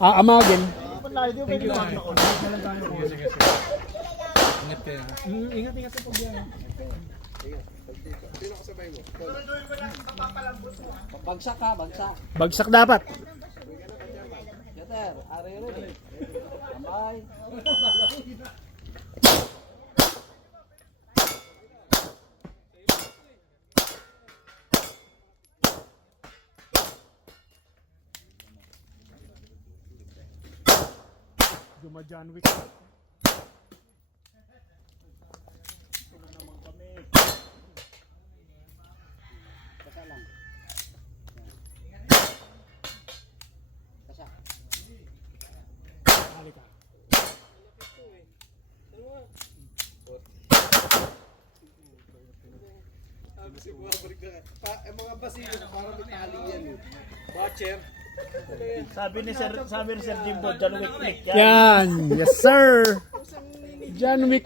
Amagin. Thank you. Sige. Ingat kayo. Ingat sa pagbiyahe. Bagsak ka, bagsak. Bagsak dapat. Jeter, are you ready? Tambay. Juma John Wick. Kasa lang. Kasa. Halika. Mga basilyo, parang may tali yan. Watcher. Sabi ni Sir Jimbo, John Wick flick yan. Yan. Yes sir. John Wick.